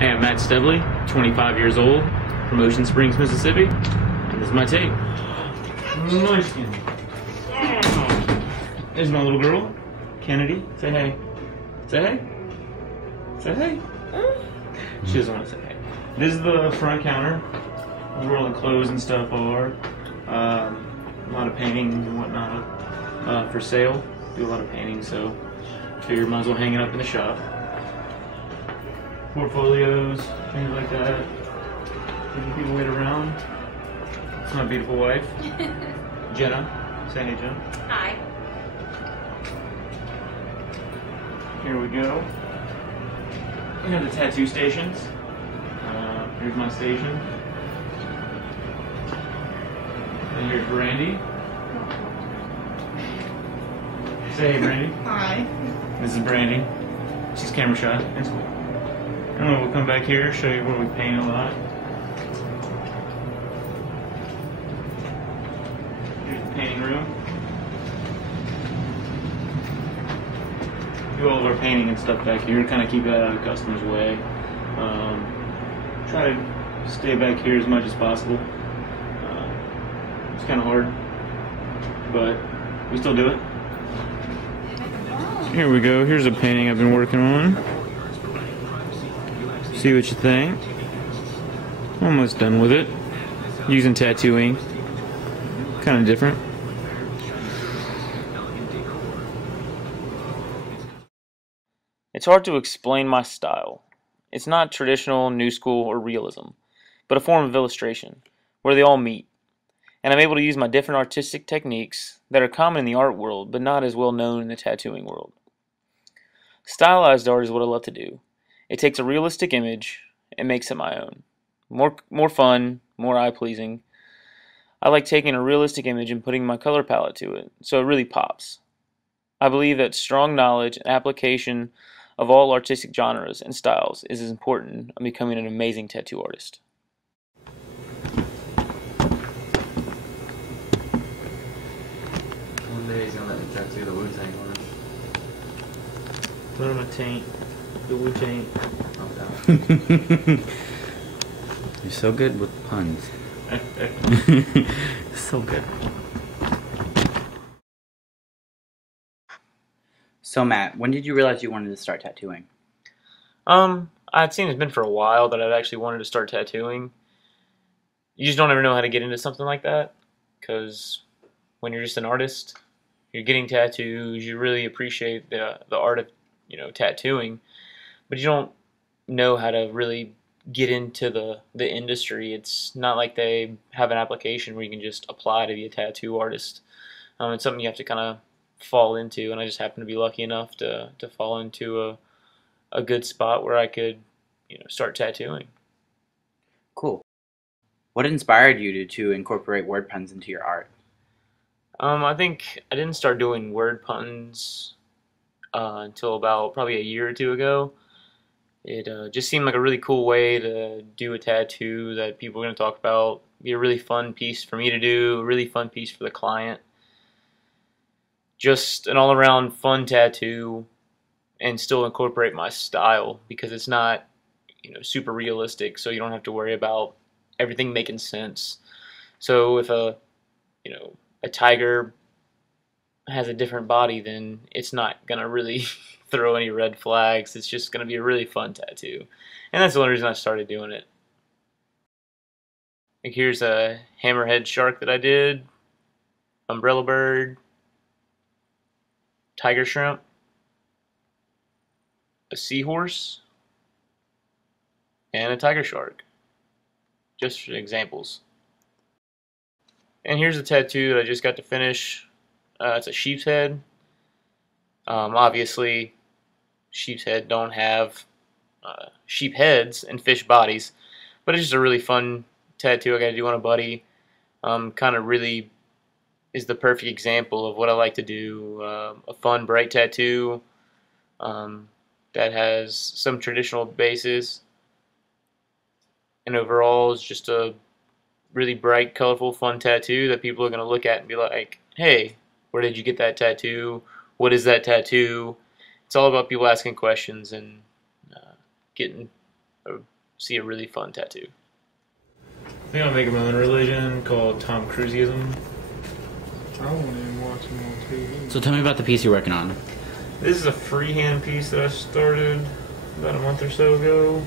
Hey, I'm Matt Stebly, 25 years old, from Ocean Springs, Mississippi, and this is my tape. Nice skin. There's my little girl, Kennedy. Say hey. Say hey. Say hey. She doesn't want to say hey. This is the front counter, where all the clothes and stuff are. A lot of paintings and whatnot for sale. Do a lot of painting, so figure might as well hang it up in the shop. Portfolios, things like that. Giving people wait around. It's my beautiful wife, Jenna. Say hey, Jenna. Hi. Here we go. We have the tattoo stations. Here's my station. And here's Brandy. Say hey, Brandy. Hi. This is Brandy. She's camera shy. That's cool. And then we'll come back here, show you where we paint a lot. Here's the painting room. Do all of our painting and stuff back here, kind of keep that out of the customer's way. Try to stay back here as much as possible. It's kind of hard, but we still do it. Here we go. Here's a painting I've been working on. See what you think. Almost done with it. Using tattoo ink. Kind of different. It's hard to explain my style. It's not traditional, new school, or realism, but a form of illustration, where they all meet. And I'm able to use my different artistic techniques that are common in the art world, but not as well known in the tattooing world. Stylized art is what I love to do. It takes a realistic image and makes it my own. More fun, more eye-pleasing. I like taking a realistic image and putting my color palette to it, so it really pops. I believe that strong knowledge and application of all artistic genres and styles is as important in becoming an amazing tattoo artist. One day he's gonna let me tattoo the Wu-Tang on him. Put on a taint. The Wu-Tang. You're so good with puns. So good. So Matt, when did you realize you wanted to start tattooing? I'd seen it's been for a while that I'd actually wanted to start tattooing. You just don't ever know how to get into something like that, because when you're just an artist, you're getting tattoos, you really appreciate the art of, tattooing, but you don't know how to really get into the industry. It's not like they have an application where you can just apply to be a tattoo artist. It's something you have to kind of fall into, and I just happened to be lucky enough to fall into a good spot where I could, start tattooing. Cool. What inspired you to incorporate word puns into your art? I think I didn't start doing word puns until about probably a year or two ago. It just seemed like a really cool way to do a tattoo that people are going to talk about. Be a really fun piece for me to do, a really fun piece for the client. Just an all-around fun tattoo, and still incorporate my style, because it's not, super realistic, so you don't have to worry about everything making sense. So if a tiger has a different body, then it's not gonna really throw any red flags. It's just gonna be a really fun tattoo, and that's the only reason I started doing it. Like, here's a hammerhead shark that I did, umbrella bird, tiger shrimp, a seahorse, and a tiger shark. Just for examples. And here's a tattoo that I just got to finish. It's a sheep's head. Obviously, sheep's head don't have sheep heads and fish bodies, but it's just a really fun tattoo I got to do on a buddy. Kind of really is the perfect example of what I like to do. A fun, bright tattoo that has some traditional bases, and overall is just a really bright, colorful, fun tattoo that people are going to look at and be like, hey, where did you get that tattoo? What is that tattoo? It's all about people asking questions and getting I would see a really fun tattoo. I think I'll make my own religion called Tom Cruiseism. I won't even watch him on TV. So tell me about the piece you're working on. This is a freehand piece that I started about a month or so ago.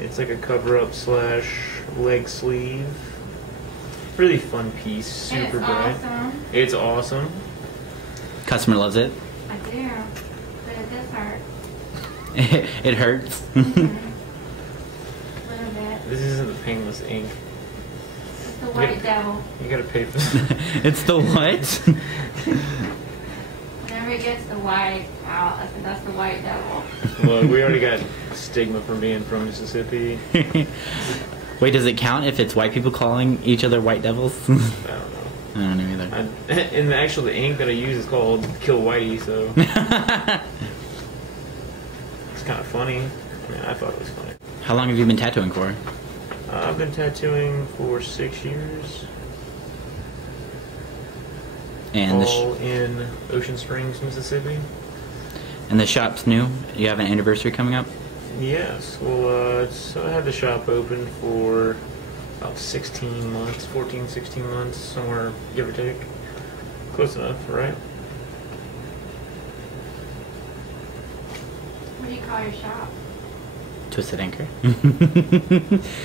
It's like a cover-up / leg sleeve. Really fun piece, super bright. Awesome. It's awesome. Customer loves it. I do, but it does hurt. It hurts. A little bit. This isn't the painless ink. It's the white devil. You gotta pay for this. It's the what? Whenever it gets the white out, I said that's the white devil. Look, we already got stigma from being from Mississippi. Wait, does it count if it's white people calling each other white devils? I don't know. I don't know either. And the ink that I use is called Kill Whitey, so it's kind of funny. I mean, I thought it was funny. How long have you been tattooing for? I've been tattooing for 6 years. And All in Ocean Springs, Mississippi. and the shop's new? You have an anniversary coming up? Yes. Well, I had the shop open for about 16 months, 14, 16 months, somewhere, give or take. Close enough, right? What do you call your shop? Twisted Anchor.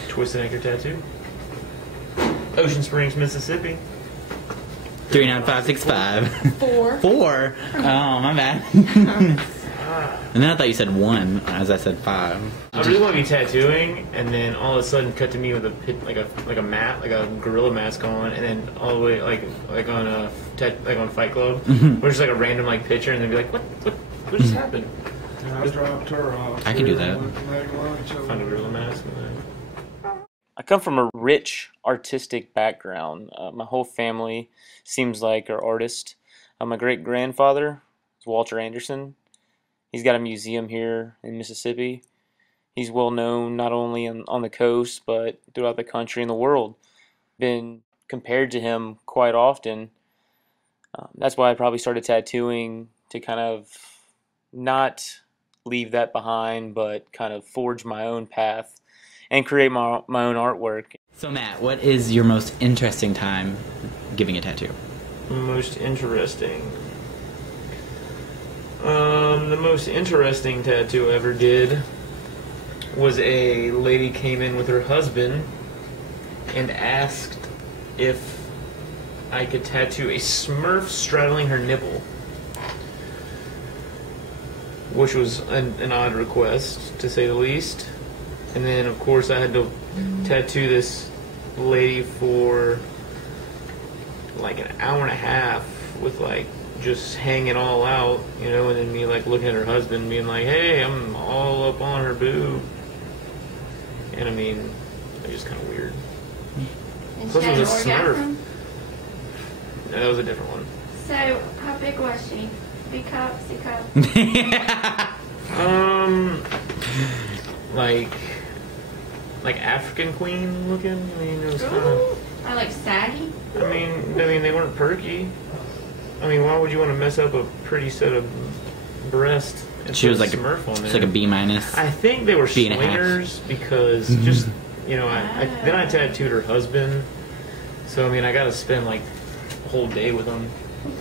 Twisted Anchor Tattoo. Ocean Springs, Mississippi. 39565. 4. 4? Oh, my bad. And then I thought you said 1, as I said 5. I really want to be tattooing, and then all of a sudden cut to me with like a mat, like a gorilla mask on, and then all the way like on Fight Club, where it's like a random like picture, and then be like, what just happened? I dropped her off. I can do that. Find a gorilla mask. I come from a rich artistic background. My whole family seems like are artists. My great grandfather is Walter Anderson. He's got a museum here in Mississippi. He's well known not only on the coast, but throughout the country and the world. Been compared to him quite often. That's why I probably started tattooing, to kind of not leave that behind, but kind of forge my own path and create my own artwork. So Matt, what is your most interesting time giving a tattoo? Most interesting. The most interesting tattoo I ever did was a lady came in with her husband and asked if I could tattoo a Smurf straddling her nipple, which was an odd request, to say the least. And then, of course, I had to tattoo this lady for like an hour and a half with like just hanging all out, you know, and then me like looking at her husband being like, hey, I'm all up on her boob. And I mean, it's just kind of weird. And Plus she it had was a an Smurf. orgasm? No, that was a different one. So, how big was she? B cup, C cup? Like African queen looking. I mean, it was kind of. Or like saggy? I mean, they weren't perky. I mean, why would you want to mess up a pretty set of breasts? She was like Smurf on there. It's like a B minus. I think they were B and a half. swingers because just then I tattooed her husband, so I mean I got to spend like a whole day with them.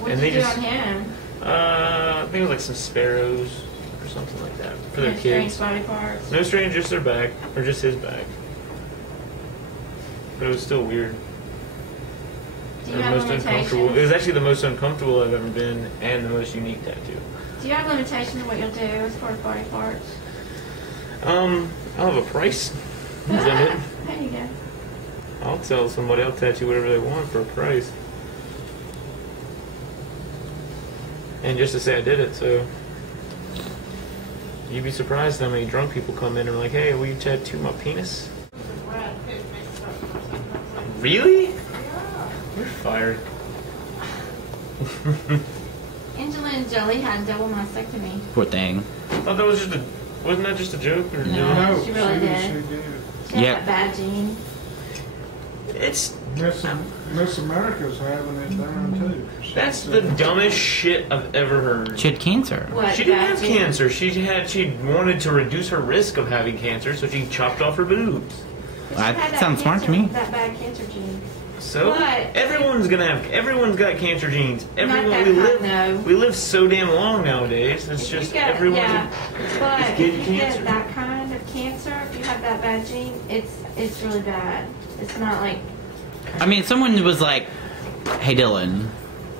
What And did they you do just- on him? I think it was like some sparrows or something like that for their Strange kids. body parts. No strange, just their back or just his back. But it was still weird. Do you Or have most uncomfortable. It limitations? was actually the most uncomfortable I've ever been, and the most unique tattoo. Do you have limitations of what you'll do as far as body parts? I'll have a price limit. There you go. I'll tell somebody I'll tattoo whatever they want for a price. And just to say I did it, so you'd be surprised how many drunk people come in and are like, hey, will you tattoo my penis? Really? You're fired. Angelina Jolie had double mastectomy. Poor thing. I thought that was wasn't that just a joke? Or No. No, She really did. She did. She had Yeah. that bad gene. It's Miss America's having it done too. That's the dumbest shit I've ever heard. She had cancer. What? She didn't have bad genes? cancer. She wanted to reduce her risk of having cancer, so she chopped off her boobs. She That had sounds smart to me. That bad cancer gene. So But- everyone's got cancer genes. Everyone that we kind, live no. we live so damn long nowadays. It's If you just get- everyone. Yeah, but if getting you cancer. get that kind of cancer, if you have that bad gene, it's really bad. It's not like I mean, someone was like, "Hey, Dylan."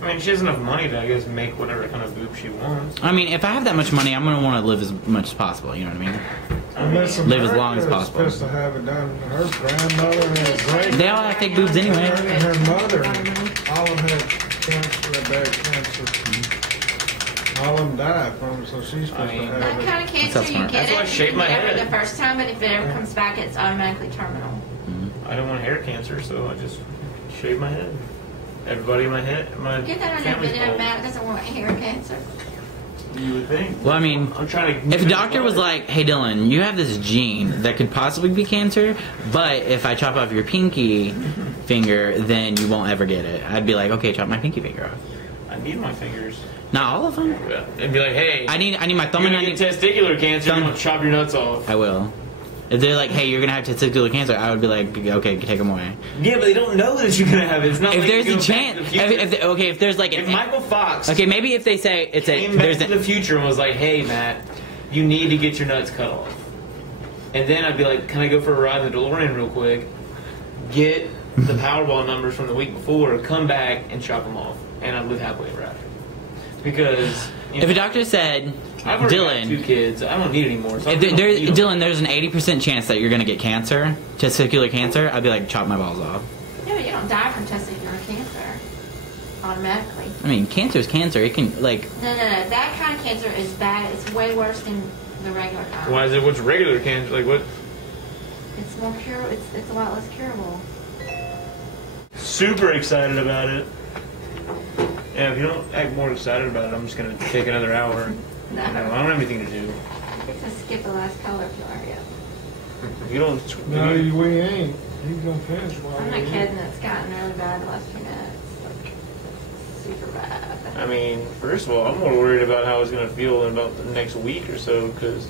I mean, she has enough money to, I guess, make whatever kind of boob she wants. I mean, if I have that much money, I'm gonna want to live as much as possible. You know what I mean? Miss Live as long as America is possible. supposed to have it done. Her grandmother and her great. They all have fake boobs anyway. And her mother, all of them had cancer, bad cancer. All of them died from it, so she's supposed mean, to have that it. kind of That's cancer. You smart. get That's why I it, shaved you my get it head. the first time, but if it ever comes back, it's automatically terminal. I don't want hair cancer, so I just shave my head. Everybody in my head, my Get that on your family's video. bald. Matt doesn't want hair cancer. You would think. Well, I mean, I'm trying to. if a doctor was like, "Hey, Dylan, you have this gene that could possibly be cancer, but if I chop off your pinky finger, then you won't ever get it," I'd be like, "Okay, chop my pinky finger off." I need my fingers. Not all of them. Yeah. It'd be like, hey, I need my thumb you're and gonna get testicular cancer. I'm Thumb- gonna chop your nuts off. I will. If they're like, "Hey, you're gonna have testicular cancer," I would be like, "Okay, take them away." Yeah, but they don't know that you're gonna have it. It's not If like there's you a go back chance, to the future. if there's like, If Michael Fox okay, maybe if they say it's a came back there's to the future and was like, hey, Matt, you need to get your nuts cut off. And then I'd be like, can I go for a ride in the DeLorean real quick? Get the Powerball numbers from the week before, come back and chop them off. And I'd live happily ever after. Because, you if know, a doctor said, I've already got 2 "Dylan, kids. I don't need any more. So I if don't need them. Dylan, there's an 80% chance that you're gonna get cancer, testicular cancer," I'd be like, "Chop my balls off." Yeah, but you don't die from testicular cancer automatically. I mean, cancer is cancer. It can like No. That kind of cancer is bad. It's way worse than the regular kind. Why is it? What's regular cancer? Like what? It's more curable. It's a lot less curable. Super excited about it. Yeah, if you don't act more excited about it, I'm just gonna take another hour. No. I don't have anything to do. You get to skip the last color if you are yet. If you don't. No, we ain't. He's gonna finish while I'm we're not here. kidding. It's gotten really bad the last few minutes. Like, super bad. I mean, first of all, I'm more worried about how it's gonna feel in about the next week or so, because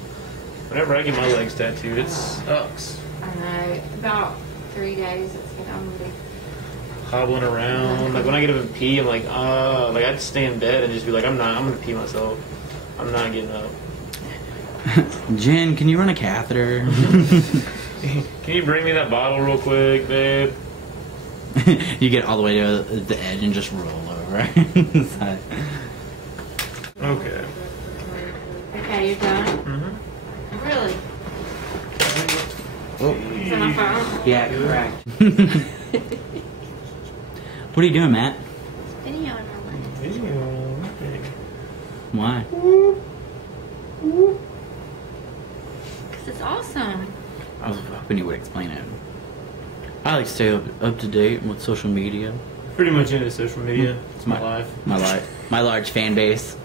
whenever I get my legs tattooed, it sucks. I know. About 3 days, it's gonna be. Hobbling around. Like when I get up and pee, I'm like, like I'd stay in bed and just be like, I'm gonna pee myself. I'm not getting up. Jen, can you run a catheter? Can you bring me that bottle real quick, babe? You get all the way to the edge and just roll over. So- Okay. Okay, you're done? Mm-hmm. Really? Is that my phone? Yeah, correct. What are you doing, Matt? Video on my way. Why? Because it's awesome. I was hoping you would explain it. I like to stay up to date with social media. Pretty much into social media. It's my life. My large fan base.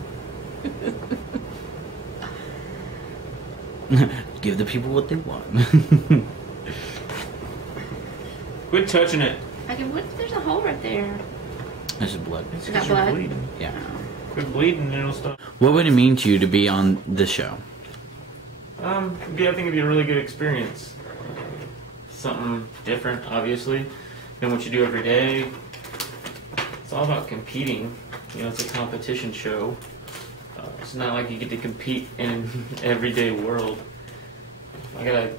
Give the people what they want. Quit touching it. Okay, what? There's a hole right there. This is blood. It's Is that 'cause you're blood? bleeding. Yeah. Quit bleeding and it'll stop. What would it mean to you to be on this show? I think it'd be a really good experience. Something different, obviously, than what you do every day. It's all about competing. You know, it's a competition show. It's not like you get to compete in an everyday world. I got a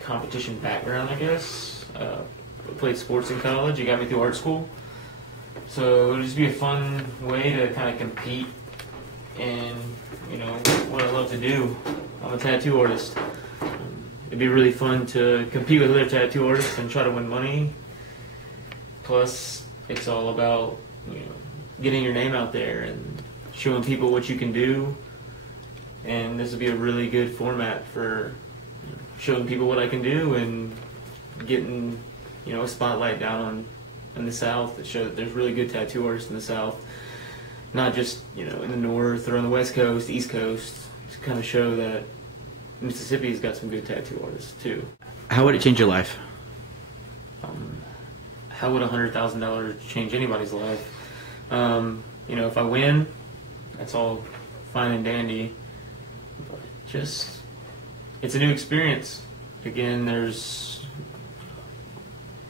competition background, I guess. I played sports in college. It got me through art school. So it'll just be a fun way to kind of compete in, what I love to do. I'm a tattoo artist. It'd be really fun to compete with other tattoo artists and try to win money. Plus, it's all about, getting your name out there and showing people what you can do. And this would be a really good format for showing people what I can do and getting, a spotlight down in the South that shows that there's really good tattoo artists in the South. Not just, in the North or on the West Coast, East Coast. To kind of show that Mississippi's got some good tattoo artists too. How would it change your life? how would $100,000 change anybody's life? You know, if I win, that's all fine and dandy. But just, it's a new experience. Again, there's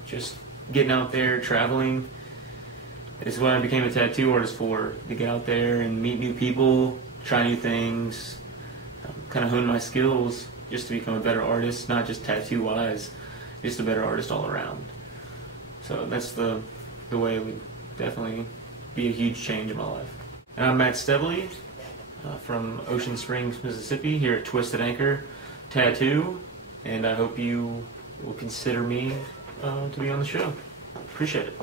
just getting out there, traveling. It's what I became a tattoo artist for, to get out there and meet new people, try new things, kind of hone my skills just to become a better artist, not just tattoo-wise, just a better artist all around. So that's the way it would definitely be a huge change in my life. And I'm Matt Stebly from Ocean Springs, Mississippi, here at Twisted Anchor Tattoo, and I hope you will consider me to be on the show. Appreciate it.